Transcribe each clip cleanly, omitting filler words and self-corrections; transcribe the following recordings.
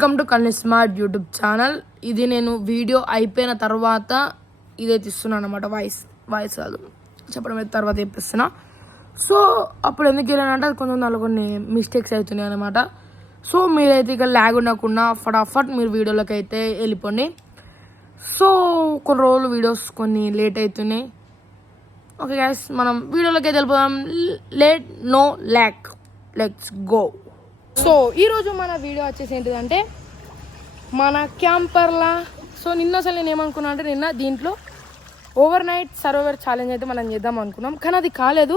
Welcome to కల్ని smart YouTube channel. ఇది నేను వీడియో అయిపోయిన తర్వాత ఇదైతే ఇస్తున్నాను అనమాట. వాయిస్ కాదు, చెప్పడం అయితే తర్వాత చెప్పిస్తున్నా. సో అప్పుడు ఎందుకు వెళ్ళానంటే అది కొంచెం దానిలో కొన్ని మిస్టేక్స్ అవుతున్నాయి అనమాట. సో మీరైతే ఇక ల్యాగ్ ఉండకుండా ఫటాఫట్ మీరు వీడియోలోకి అయితే వెళ్ళిపోండి. సో కొన్ని రోజులు వీడియోస్ కొన్ని లేట్ అవుతున్నాయి. ఓకే గైస్, మనం వీడియోలోకి అయితే వెళ్ళిపోదాం. No lack, let's go. So ఈరోజు మన వీడియో వచ్చేసి ఏంటిదంటే మన క్యాంపర్లా. సో నిన్న అసలు నేను ఏమనుకున్నా అంటే నిన్న దీంట్లో ఓవర్ నైట్ సర్వైవర్ ఛాలెంజ్ అయితే మనం చేద్దాం అనుకున్నాం, కానీ అది కాలేదు.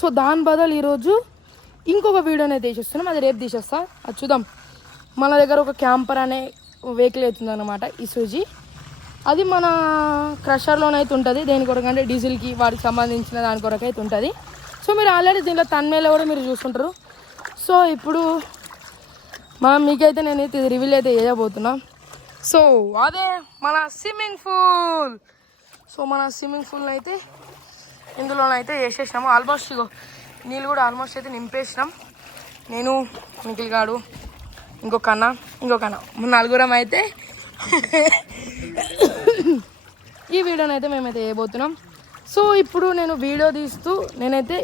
సో దాని బదులు ఈరోజు ఇంకొక వీడియోని అయితే తీసేస్తున్నాం, అది రేపు తీసేస్తా. అది చూద్దాం. మన దగ్గర ఒక క్యాంపర్ అనే వెహికల్ అవుతుంది అనమాట, ఇసూజీ. అది మన క్రషర్లోనైతే ఉంటుంది. దేని కొరకంటే డీజిల్కి వాటికి సంబంధించిన దాని కొరకు అయితే ఉంటుంది. సో మీరు ఆల్రెడీ దీంట్లో తన్మేలో కూడా మీరు చూస్తుంటారు. సో ఇప్పుడు మీకైతే నేనైతే ఇది రివీల్ అయితే చేయబోతున్నా. సో అదే మన స్విమ్మింగ్ పూల్. సో మన స్విమ్మింగ్ పూల్ని అయితే ఇందులోనైతే వేసేసినాము. ఆల్మోస్ట్ ఇగో నీళ్ళు కూడా ఆల్మోస్ట్ అయితే నింపేసినాం. నేను, నిఖిల్ గాడు, ఇంకొక అన్న నలుగురం అయితే ఈ వీడియోని అయితే మేమైతే వేయబోతున్నాం. సో ఇప్పుడు నేను వీడియో తీస్తూ నేనైతే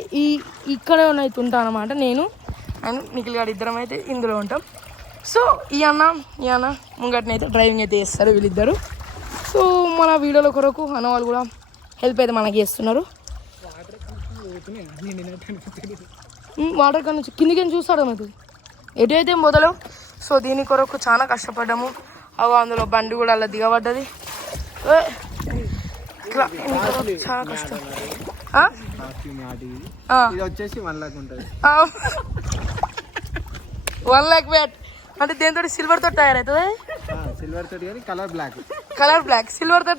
ఇక్కడే అయితే ఉంటాను అనమాట. నేను అండ్ నిఖిల్ గారు ఇద్దరం అయితే ఇందులో ఉంటాం. సో ఈ అన్న ముంగటినైతే డ్రైవింగ్ అయితే చేస్తారు వీళ్ళిద్దరు. సో మన వీడియోల కొరకు అన్న వాళ్ళు కూడా హెల్ప్ అయితే మనకి చేస్తున్నారు. వాటర్ కన్నా నుంచి కిందికి చూస్తాడు మనకి ఎటు అయితే మొదలు. సో దీని కొరకు చాలా కష్టపడ్డాము. అందులో బండి కూడా అలా దిగబడ్డది. ఇట్లా చాలా కష్టం. వచ్చేసి 1 lakh ఉంటుంది. 1 lakh బ్యాట్ అంటే దేంతో సిల్వర్ తో తయారవుతుంది. సిల్వర్ తోటి కానీ కలర్ బ్లాక్ సిల్వర్ తో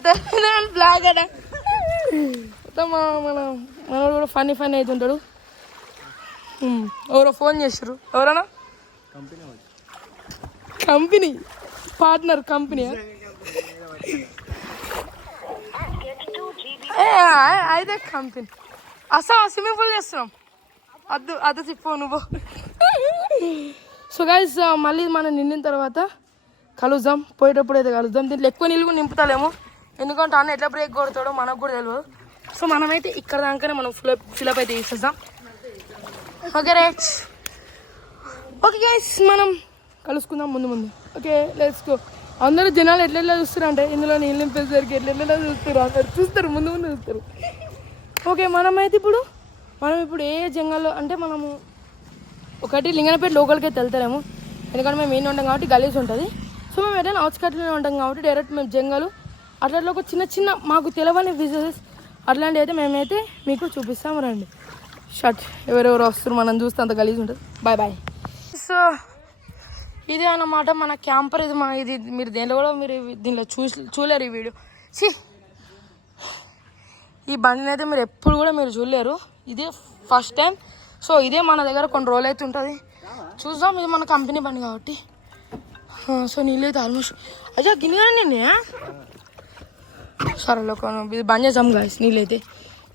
బ్లాక్ అట. మనోడు కూడా ఫన్నీ అవుతుంటాడు. ఎవరో ఫోన్ చేసారు, ఎవరన్నా కంపెనీ పార్ట్నర్ కంపెనీ అయితే కంపెనీ అసలు స్విమ్మింగ్ పూల్ చేస్తున్నాం. అద్దు సిప్పో నువ్వు. సో గైస్ మళ్ళీ మనం నిండిన తర్వాత కలుద్దాం. పోయేటప్పుడు అయితే కలుద్దాం. దీంట్లో ఎక్కువ నీళ్ళు కూడా నింపుతాలేము, ఎందుకంటే అన్న ఎట్లా బ్రేక్ కొడతాడో మనకు కూడా తెలియదు. సో మనమైతే ఇక్కడ దాకానే మనం ఫిలప్ అయితే తీసేద్దాం. Okay right. ఓకే గైస్, మనం కలుసుకుందాం ముందు. Okay let's go. అందరూ జనాలు ఎట్లా చూస్తారు అంటే ఇందులో నీళ్ళు నింపేసరికి ఎట్లా చూస్తారు, అందరు చూస్తారు, ముందు చూస్తారు. ఓకే మనం ఇప్పుడు ఏ జంగల్లో అంటే మనము ఒకటి లింగనపేట లోకల్కి అయితే వెళ్తారేమో, ఎందుకంటే మేము ఏం ఉంటాం కాబట్టి గలీజ్ ఉంటుంది. సో మేము ఏదైనా అవుట్స్కట్లోనే ఉంటాం కాబట్టి డైరెక్ట్ మేము జంగలు అట్లా ఒక చిన్న మాకు తెలవని విజిటర్స్ అట్లాంటివి అయితే మేమైతే మీకు చూపిస్తాము. రండి. షర్ట్ ఎవరెవరు వస్తారు మనం చూస్తే అంత గలీజ్ ఉంటుంది. బాయ్. సో ఇదే అన్నమాట మన క్యాంపర్. ఇది మీరు దేంట్లో కూడా మీరు దీనిలో చూడలేరు ఈ వీడియో. ఈ బండిని అయితే మీరు ఎప్పుడు కూడా మీరు చూడలేరు, ఇదే ఫస్ట్ టైం. సో ఇదే మన దగ్గర కొన్ని రోజులు అయితే ఉంటుంది, చూద్దాం. ఇది మన కంపెనీ బండి కాబట్టి. సో నీళ్ళు అయితే ఆల్మోస్ట్ అజా గిన్నె నిన్నే సరే ఇది బంద్ చేద్దాం గాయస్ నీళ్ళు అయితే,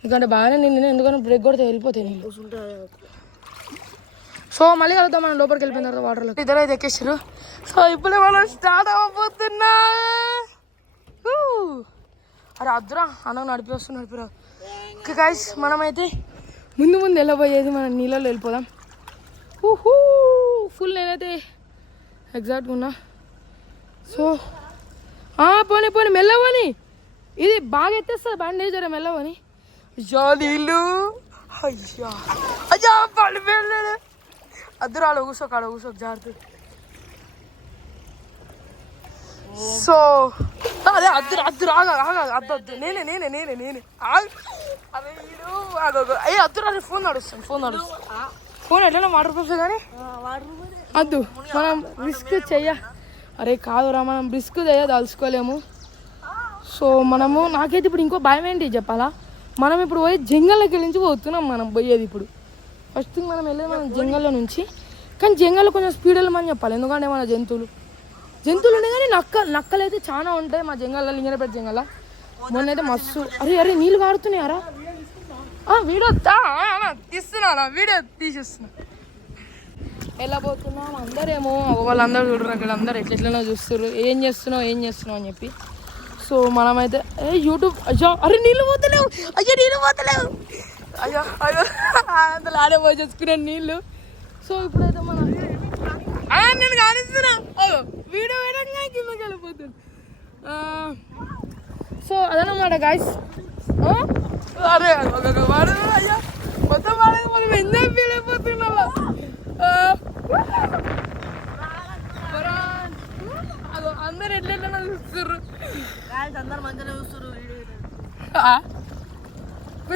ఎందుకంటే బాగానే నిన్న ఎందుకంటే బ్రేక్ కొడితే వెళ్ళిపోతాయి నీళ్ళు. సో మళ్ళీ కలుద్దాం మనం లోపలికి వెళ్ళిపోయిన తర్వాత వాటర్లో. ఇద్దరు అయితే ఎక్కేసారు. సో ఇప్పుడే మనం స్టార్ట్ అవ్వబోతున్నా. అరే అద్దురా అన్న నడిపిరా. ఓకే గాయస్, మనమైతే ముందు వెళ్ళబోయేది మనం నీళ్ళలో వెళ్ళిపోదాం. ఫుల్ నేనైతే ఎగ్జాక్ట్గా ఉన్నా. సో పోనీ మెల్లవని, ఇది బాగా ఎత్తేస్తుంది బండి జర మెల్లవని. నీళ్ళు అయ్యా పడి వెళ్ళలేదు. అద్దురు ఆడ కూర్చోక జాగ్రత్త. సో అదే అద్దురు అద్దు నేనే అయ్యే అద్దురు అదే ఫోన్ నడుస్తాను. ఫోన్ ఎట్లా వాటర్ ప్రూఫ్ కానీ అద్దు మనం రిస్క్ అరే కాదురా, మనం రిస్క్ తలుచుకోలేము. సో నాకైతే ఇప్పుడు ఇంకో భయం ఏంటి చెప్పాలా, మనం ఇప్పుడు పోయి జంగల్లోకి నుంచి పోతున్నాం. మనం పోయేది ఇప్పుడు ఫస్ట్ మనం వెళ్ళేది మనం జంగల్లో నుంచి. కానీ జంగల్లో కొంచెం స్పీడ్ వెళ్ళమని చెప్పాలి, ఎందుకంటే మన జంతువులు ఉన్నాయి. కానీ నక్కలు అయితే చాలా ఉంటాయి మా జంగల్లో, లింగనపేట జంగల్లో. మొన్న అయితే మస్తు అరే నీళ్ళు కారుతున్నాయారా. వీడియో తీస్తున్నా, వీడియో తీసేస్తున్నా. వెళ్ళబోతున్నాం. అందరేమో వాళ్ళందరూ చూడరు అక్కడ అందరు ఎట్లెట్లనో చూస్తారు, ఏం చేస్తున్నావు అని చెప్పి. సో మనమైతే యూట్యూబ్ అయ్యో అరే నీళ్ళు పోతలేవు అయ్యో అందులో ఆడే పోసేసుకునే నీళ్ళు. సో ఇప్పుడైతే మనం నేను కానిస్తున్నా వీడియో వేయడానికి కిందకి వెళ్ళిపోతుంది. సో అదనమాట గాయస్. అరే వాడు అయ్యా మొత్తం వాడక మనం ఎంజాయ్ ఫీల్ అయిపోతున్నాం. అదో అందరు ఎట్లెట్లా చూస్తారు, అందరు మంచిగా చూస్తారు.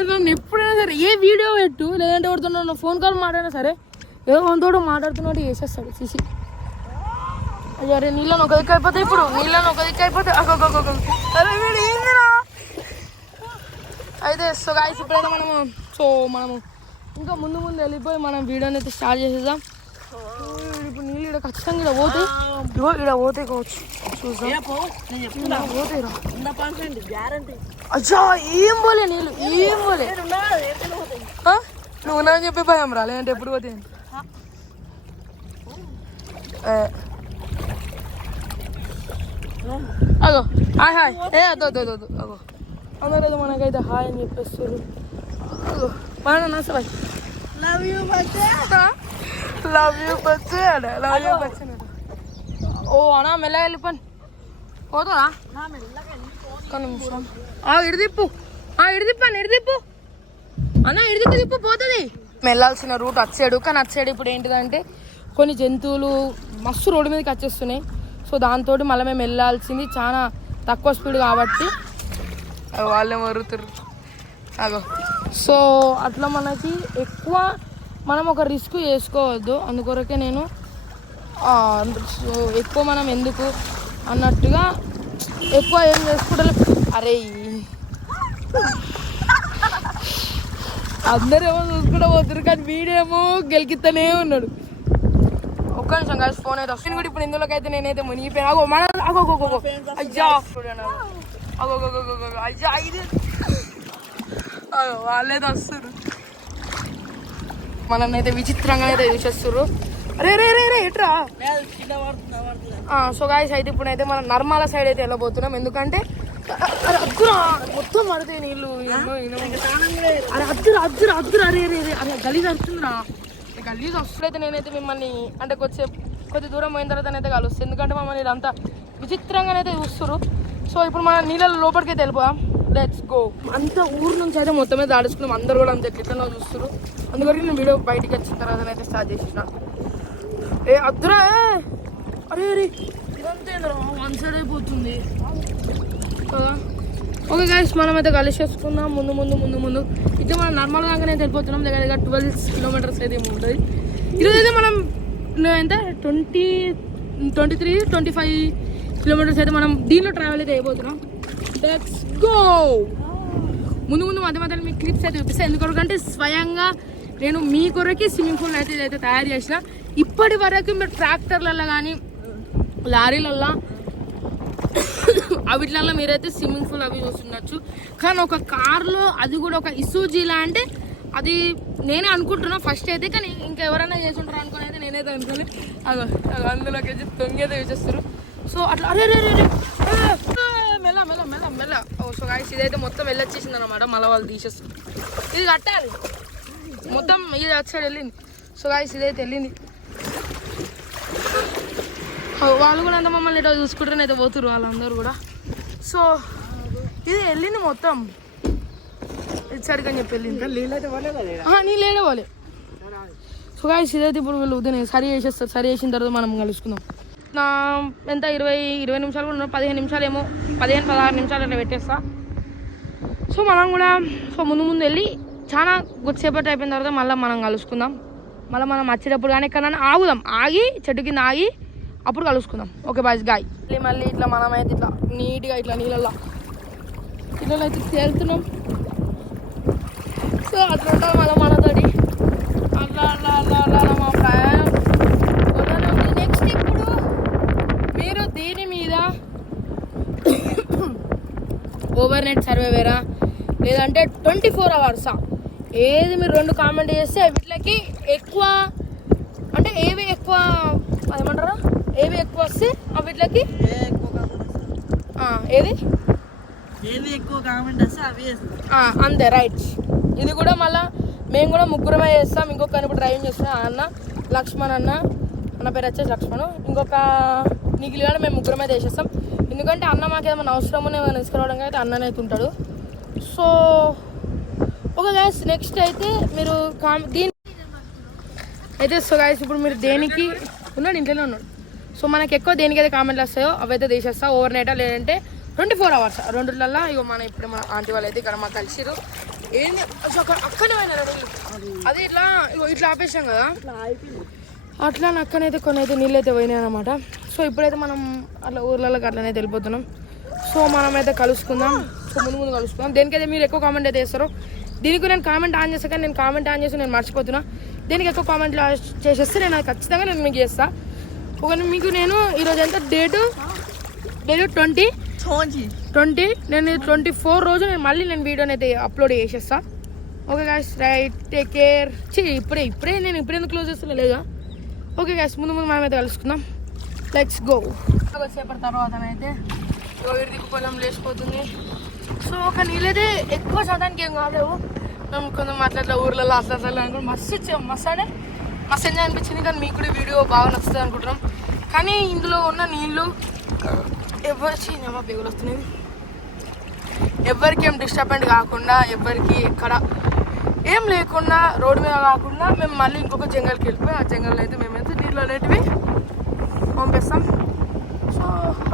నన్ను ఎప్పుడైనా సరే ఏ వీడియో పెట్టు లేదంటే ఎవరితో ఫోన్ కాల్ మాట్లాడినా సరే ఏదో కొంతోడు మాట్లాడుతున్నట్టు చేసేస్తాడు సిసి. అయ్యో అరే నీళ్ళని ఒక దిక్కు అయిపోతాయి, ఇప్పుడు నీళ్ళని ఒక దిక్కు అయిపోతాయి. అరే వీడు ఏందిరా అయితే. సో గాయస్ ఇప్పుడైతే మనము ఇంకా ముందు వెళ్ళిపోయి మనం వీడియోని అయితే స్టార్ట్ చేసేద్దాం. ఇప్పుడు నీళ్ళు ఇక్కడ ఖచ్చితంగా ఇక్కడ పోతాయి, ఇగో ఇక్కడ పోతాయి కావచ్చు చూసాం. అచ్చా ఏం పోలే నీళ్ళు, ఏం పోలే. నువ్వు నా చెప్పి భయం రా, లేదంటే ఎప్పుడు పోతాయి. అగో హాయ్ హాయ్ అదో అగో అందరైతే మనకైతే హాయ్ అని చెప్పేస్తారు. అగో మన అసలు లవ్ యూ బచ్చే ఓ అన్నా మెల్లగా వెళ్ళిపోయి పోతుందా ఒక్క నిమిషం. ఇడిదిప్పు అన్న ఇడిదిప్పు పోతుంది. వెళ్ళాల్సిన రూట్ అచ్చాడు, కానీ అచ్చాడు ఇప్పుడు ఏంటిదంటే కొన్ని జంతువులు మస్తు రోడ్డు మీదకి వచ్చేస్తున్నాయి. సో దాంతో మళ్ళీ మేము వెళ్ళాల్సింది చాలా తక్కువ స్పీడ్ కాబట్టి వాళ్ళే మరుగుతారు అగో. సో అట్లా మనకి ఎక్కువ మనం ఒక రిస్క్ చేసుకోవద్దు, అందుకొరకే నేను ఎక్కువ మనం ఎందుకు అన్నట్టుగా ఎక్కువ ఏం చేసుకుంటారు. అరే అందరేమో చూసుకుంటూ పోతారు, కానీ వీడేమో గెలికిస్తూనే ఉన్నాడు. ఒక్క నిమిషం కాదు ఫోన్ అయితే వస్తుంది కూడా. ఇప్పుడు ఇందులోకి అయితే నేనైతే మునిగిపోయాను. అగో మన అయ్యా అయ్యా ఇది వాళ్ళైతే వస్తారు, మనల్ని అయితే విచిత్రంగా అయితే చూసేస్తారు. అరే రే రే రే ఎట్రా. సో గాయస్ అయితే ఇప్పుడైతే మనం నర్మాల సైడ్ అయితే వెళ్ళబోతున్నాం. ఎందుకంటే అరే అద్దురా మొత్తం పడతాయి నీళ్ళు. అరే అద్దురా అరే రే రే అరే గలీజ్ వస్తుందిరా. గలీజ్ వస్తుందైతే నేనైతే మిమ్మల్ని అంటే కొద్ది దూరం పోయిన తర్వాత అయితే కలుస్తుంది, ఎందుకంటే మమ్మల్ని ఇదంతా విచిత్రంగానైతే చూస్తారు. సో ఇప్పుడు మనం నీళ్ళ లోపలికి అయితే వెళ్ళిపోదాం. Let's go. అంత ఊరు నుంచి అయితే మొత్తమే దాడుచుకున్నాం, అందరు కూడా అంత ఎట్లా చూస్తారు. అందుకని నేను వీడియో బయటికి వచ్చిన తర్వాత అయితే స్టార్ట్ చేసిన. అద్దురా అరే అరే ఇదంతా వన్ సైడ్ అయిపోతుంది కదా. ఓకే గైస్ మనమైతే కలిసేసుకుందాం. ముందు ఇట్లా మనం నార్మల్ దాకానే వెళ్ళిపోతున్నాం. దగ్గర 12 కిలోమీటర్స్ అయితే ఉంటుంది. ఈరోజు అయితే మనం ఎంత 23-25 కిలోమీటర్స్ అయితే మనం దీనిలో ట్రావెల్ అయితే అయిపోతున్నాం. Let's go. ముందు మధ్య మీకు క్లిప్స్ అయితే చూపిస్తాను, ఎందుకంటే స్వయంగా నేను మీ కొరకి స్విమ్మింగ్ పూల్ అయితే తయారు చేసిన. ఇప్పటి వరకు మీరు ట్రాక్టర్లలో కానీ లారీలల్లో అవిట్లలో మీరైతే స్విమ్మింగ్ పూల్ అవి చూస్తుండొచ్చు, కానీ ఒక కార్లో అది కూడా ఒక ఇసూజీలా అంటే అది నేనే అనుకుంటున్నా ఫస్ట్ అయితే, కానీ ఇంకెవరైనా చేసి ఉంటారు అనుకుని అయితే నేనైతే అనుకోలే. అందులోకి వచ్చి తొంగైతే చూసేస్తారు. సో అట్లా అరే మెల్ల. సో గాయస్ ఇదైతే మొత్తం వెళ్ళొచ్చేసింది అనమాట. మళ్ళీ వాళ్ళు తీసేస్తారు, ఇది కట్టాలి మొత్తం. ఇది అటు వెళ్ళింది. సో గాయస్ ఇదైతే వెళ్ళింది. వాళ్ళు కూడా అంత మమ్మల్ని ఇటో చూసుకుంటారని అయితే పోతున్నారు వాళ్ళందరూ కూడా. సో ఇది వెళ్ళింది మొత్తం ఇటు సైడ్కి అని చెప్పి వెళ్ళింది. నీళ్ళైతే పోలే. సో గాయస్ ఇదైతే ఇప్పుడు వీళ్ళు ఉదయం సరి చేసేస్తారు. సరి చేసిన తర్వాత మనం కలుసుకుందాం. ఎంత 20 నిమిషాలు కూడా ఉన్నారు, 15 నిమిషాలు ఏమో 15-16 నిమిషాలు అట్లా పెట్టేస్తా. సో మనం కూడా ముందు వెళ్ళి చాలా కొద్దిసేపటి అయిపోయిన తర్వాత మళ్ళీ మనం కలుసుకుందాం. మళ్ళీ మనం వచ్చేటప్పుడు కానీ ఎక్కడైనా ఆగుదాం, ఆగి చెట్టు కింద ఆగి అప్పుడు కలుసుకుందాం. Okay boys guy. మళ్ళీ ఇట్లా మనమైతే ఇట్లా నీట్గా ఇట్లా నీళ్ళల్లో అయితే తేలుతున్నాం. సో అట్లా ఉంటాం మళ్ళీ మనతోటి అట్లా మా ప్రయాణం. నెక్స్ట్ ఇప్పుడు మీరు దీని మీద ఓవర్ నైట్ సర్వేవేరా లేదంటే 24 అవర్సా ఏది మీరు 2 కామెంట్ చేస్తే వీటికి ఎక్కువ అంటే ఏవి ఎక్కువ అదేమంటారా ఏవి ఎక్కువ వస్తే వీటికి ఏది ఏవి ఎక్కువ కామెంట్ వస్తే అవి అంతే రైట్. ఇది కూడా మళ్ళీ మేము కూడా ముగ్గురమే చేస్తాం. ఇంకొక ఇప్పుడు డ్రైవింగ్ చేస్తాం అన్న లక్ష్మణ్ అన్న పేరు వచ్చేసి లక్ష్మణ్. ఇంకొక నిఖిల్ కూడా మేము ముగ్గురమే చేసేస్తాం. ఎందుకంటే అన్న మాకు ఏమైనా అవసరం ఉన్నాయి ఏమైనా తీసుకురావడం అయితే అన్ననే అయితే ఉంటాడు. సో ఓకే గైస్, నెక్స్ట్ అయితే మీరు దీని అయితే సో గైస్ ఇప్పుడు మీరు దేనికి ఉన్నాడు ఇంట్లోనే ఉన్నాడు. సో మనకి ఎక్కువ దేనికైతే కామెంట్లు వస్తాయో అవైతే తీసేస్తా ఓవర్ నైటా లేదంటే 24 hours రెండులల్లో. ఇగో మన ఇప్పుడు మన ఆంటీ వాళ్ళు అయితే ఇక్కడ మాకు కలిసిరు. ఏంది అక్కనే పోయినారు అది ఇట్లా ఇట్లా ఆపేసాం కదా అట్లా అక్కనైతే కొన్ని అయితే నీళ్ళు అయితే పోయినాయి అనమాట. సో ఇప్పుడైతే మనం అట్లా ఊర్లలోకి అట్లనే వెళ్ళిపోతున్నాం. సో మనమైతే కలుసుకుందాం. సో ముందు కలుసుకుందాం. దేనికైతే మీరు ఎక్కువ కామెంట్ అయితే చేస్తారో దీనికి నేను కామెంట్ ఆన్ చేస్తాను. కానీ నేను కామెంట్ ఆన్ చేసి నేను మర్చిపోతున్నా. దేనికి ఎక్కువ కామెంట్లు చేసేస్తే నేను అది ఖచ్చితంగా నేను మీకు చేస్తాను. ఒక మీకు నేను ఈరోజు ఎంత డేటు 20 నేను 24 రోజు నేను మళ్ళీ నేను వీడియోని అయితే అప్లోడ్ చేసేస్తా. Okay guys right, take care. ఇప్పుడే నేను ఎందుకు క్లోజ్ చేస్తున్నా లేదా. ఓకే గాయస్ ముందు మనమైతే కలుసుకుందాం. Let's go. సేపటి తర్వాత అయితే దిక్కు పొలం లేచిపోతుంది. సో ఒక నీళ్ళైతే ఎక్కువ శాతానికి ఏం కాలేవు. మేము కొంచెం అట్లా ఊర్లలో అట్లా అనుకుంటే మస్తు ఎంజాయ్ అనిపించింది. కానీ మీకు కూడా వీడియో బాగా నచ్చుతుంది అనుకుంటున్నాం. కానీ ఇందులో ఉన్న నీళ్ళు బేగులు వస్తున్నాయి. ఎవరికి ఏం డిస్టర్బెంట్ కాకుండా ఎవరికి ఎక్కడ ఏం లేకుండా రోడ్డు మీద కాకుండా మేము మళ్ళీ ఇంకొక జంగల్కి వెళ్ళిపోయి ఆ జంగల్లో అయితే మేమైతే నీళ్ళు అనేటివి పంపిస్తాం. సో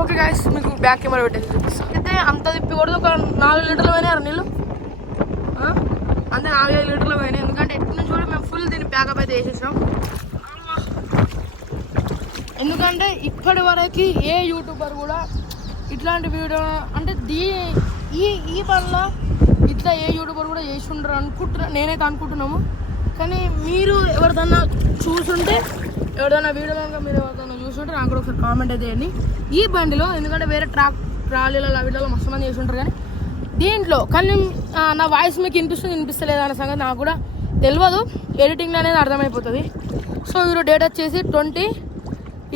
ఓకే గాయస్ మీకు బ్యాక్ కెమెరా పెట్టేసి చూపిస్తాం. అయితే అంత తిప్పకూడదు. ఒక 4 లీటర్లు పోయినాయి నీళ్ళు అంతే 4-5 లీటర్లు పోయినాయి. ఎందుకంటే ఎటు నుంచి కూడా మేము ఫుల్ దీన్ని ప్యాకప్ అయితే వేసేసాం. ఎందుకంటే ఇప్పటి వరకు ఏ యూట్యూబర్ కూడా ఇట్లాంటి వీడియో అంటే ఈ పనిలో ఇట్లా ఏ యూట్యూబర్ కూడా చేసి ఉండరు నేనైతే అనుకుంటున్నాము. కానీ మీరు ఎవరిదన్నా చూసుంటే ఎవరిదైనా వీడియో కనుక మీరు ఎవరిదైనా చూసుంటే నాకు కూడా ఒకసారి కామెంట్ అయితే చేయండి. ఈ బండిలో ఎందుకంటే వేరే ట్రాలీలలో వీడియోలో మస్తు మంది చేసి ఉంటారు. కానీ దీంట్లో కానీ నా వాయిస్ మీకు వినిపిస్తలేదు అనే సంగతి నాకు కూడా తెలియదు. ఎడిటింగ్ అనేది అర్థమైపోతుంది. సో ఈరోజు డేట్ వచ్చేసి 20.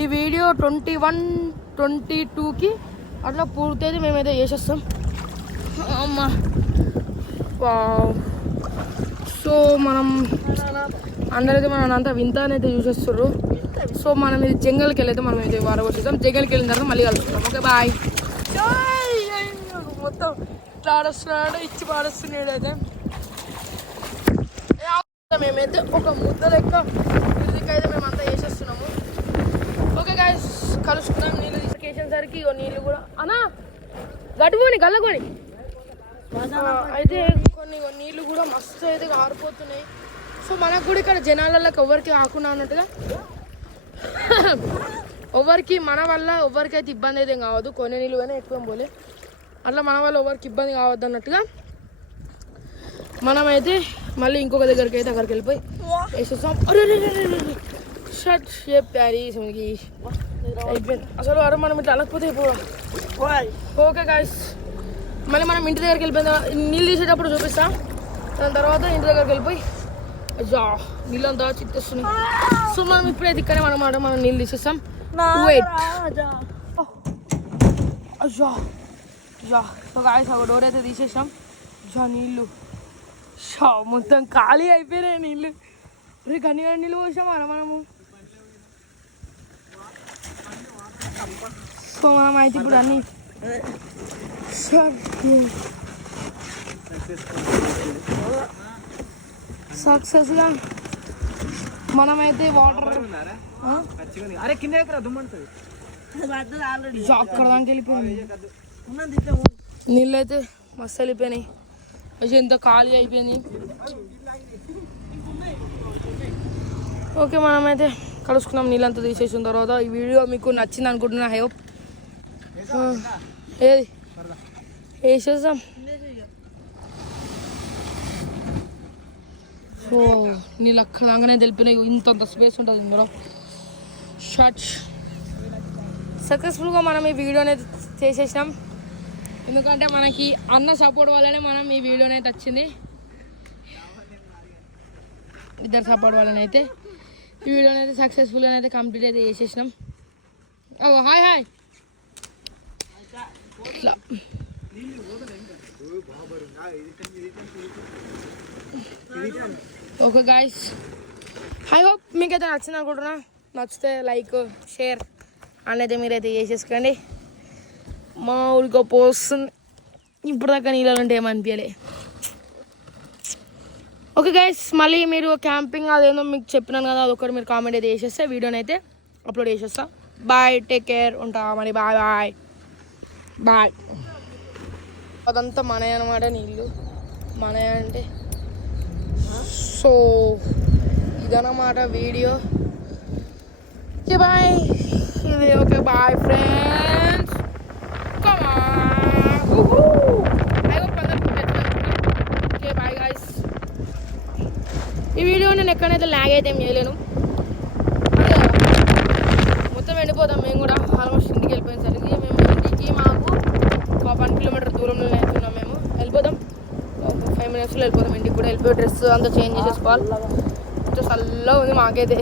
ఈ వీడియో 21-22కి అట్లా పూర్తయితే మేమైతే చేసేస్తాం. అమ్మా సో మనం అందరైతే మనం అంతా వింత అయితే చూసేస్తారు. సో మనం ఇది జంగల్కి వెళ్ళైతే మనం అయితే వారగొచ్చేస్తాం. జంగల్కి వెళ్ళిన తర్వాత మళ్ళీ కలుసుకుంటాం. Okay bye. మొత్తం ఇట్లా ఆడొస్తున్నాడు ఇచ్చి పాడొస్తున్నాడు. అయితే మేమైతే ఒక ముద్ద లెక్క అయితే మేమంతా చేసేస్తున్నాము. Okay guys కలుసుకున్నాం. నీళ్ళు తీసుకేసేసరికి నీళ్ళు కూడా అన్నా గడుపుని గల్లకొని అయితే కొన్ని నీళ్ళు కూడా మస్తు అయితే ఆరిపోతున్నాయి. సో మనకు కూడా ఇక్కడ జనాలకి ఎవరికి కాకుండా అన్నట్టుగా ఎవరికి మన వల్ల ఎవరికైతే ఇబ్బంది అయితే కావద్దు. కొన్ని నీళ్ళు అయినా ఎక్కువ పోలే అట్లా మన వల్ల ఎవరికి ఇబ్బంది కావద్దు అన్నట్టుగా మనమైతే మళ్ళీ ఇంకొక దగ్గరికి అయితే అక్కడికి వెళ్ళిపోయి వేసేస్తాం. షర్ట్ చెప్పారు అయిపోయింది అసలు అరే మనం ఇట్లా అనకపోతే ఓకే గాయస్ మళ్ళీ మనం ఇంటి దగ్గరికి వెళ్ళిపోయింది. నీళ్ళు తీసేటప్పుడు చూపిస్తాం. దాని తర్వాత ఇంటి దగ్గరికి వెళ్ళిపోయి అయ్యా నీళ్ళంతా చిత్తేస్తున్నాయి. సో మనం ఇప్పుడైతే ఇక్కడే మనం నీళ్ళు తీసేస్తాం. అయ్యా సో గాయస్ ఒక డోర్ అయితే తీసేసాం. నీళ్ళు మొత్తం ఖాళీ అయిపోయినాయి నీళ్ళు. గన్ని నీళ్ళు పోసాం మనము. సో మనం అయితే ఇప్పుడు అన్ని సక్సెస్గా మనమైతే వాటర్ అక్కడ దానికి వెళ్ళిపోయింది. నీళ్ళు అయితే మస్తు వెళ్ళిపోయినాయి. ఎంత ఖాళీ అయిపోయింది. ఓకే మనమైతే కలుసుకున్నాం. నీళ్ళంతా తీసేసిన తర్వాత ఈ వీడియో మీకు నచ్చింది అనుకుంటున్నా. ఐ హోప్ ఏది వేసేద్దాం. సో నీళ్ళు అక్కడంగానే తెలిపినాయి. ఇంత స్పేస్ ఉంటుంది ఇందులో. షార్ట్స్ సక్సెస్ఫుల్గా మనం ఈ వీడియోని చేసేసాం. ఎందుకంటే మనకి అన్న సపోర్ట్ వల్లనే మనం ఈ వీడియోని అయితే వచ్చింది. ఇద్దరు సపోర్ట్ వల్లనే అయితే ఈ వీడియోని అయితే సక్సెస్ఫుల్గా అయితే కంప్లీట్ అయితే చేసేసినాం. ఓ హాయ్ హాయ్ ఇట్లా ఓకే గాయస్, ఐ హోప్ మీకైతే నచ్చింది అనుకుంటున్నా. నచ్చితే లైక్ షేర్ అనేది మీరైతే చేసేసుకోండి. మామూలుగా పోస్తుంది ఇప్పుడు దాకా నీళ్ళు ఉంటే ఏమనిపించలే. ఓకే గైస్, మళ్ళీ మీరు క్యాంపింగ్ అదేందో మీకు చెప్పినాను కదా, అదొకటి మీరు కామెంట్ అయితే చేసేస్తే వీడియోని అయితే అప్లోడ్ చేసేస్తా. బాయ్, టేక్ కేర్, ఉంటా మరి. Bye bye bye. అదంతా మనయే అనమాట, నీళ్ళు మనయే అంటే. సో ఇదన్నమాట వీడియో. ఓకే బాయ్, ఇది okay bye friends. Okay bye guys. ఈ వీడియో నేను ఎక్కడైతే ల్యాగ్ అయితే ఏం చేయలేను, మొత్తం వెళ్ళిపోతాం మేము కూడా. ఆల్మోస్ట్ ఇంటికి వెళ్ళిపోయేసరికి మేము ఇంటికి మాకు ఒక 1 కిలోమీటర్ దూరంలో వెళ్తున్నాం. మేము వెళ్ళిపోతాం, ఒక 5 మినిట్స్లో వెళ్ళిపోతాం ఇంటికి కూడా. వెళ్ళిపోయి డ్రెస్ అంతా చేంజ్ చేసేసుకోవాలి. కొంచెం చల్లగా ఉంది మాకైతే.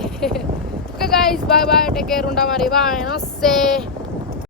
Okay guys, bye bye, take care, ఉంటా మరి. బాయ్, నమస్తే.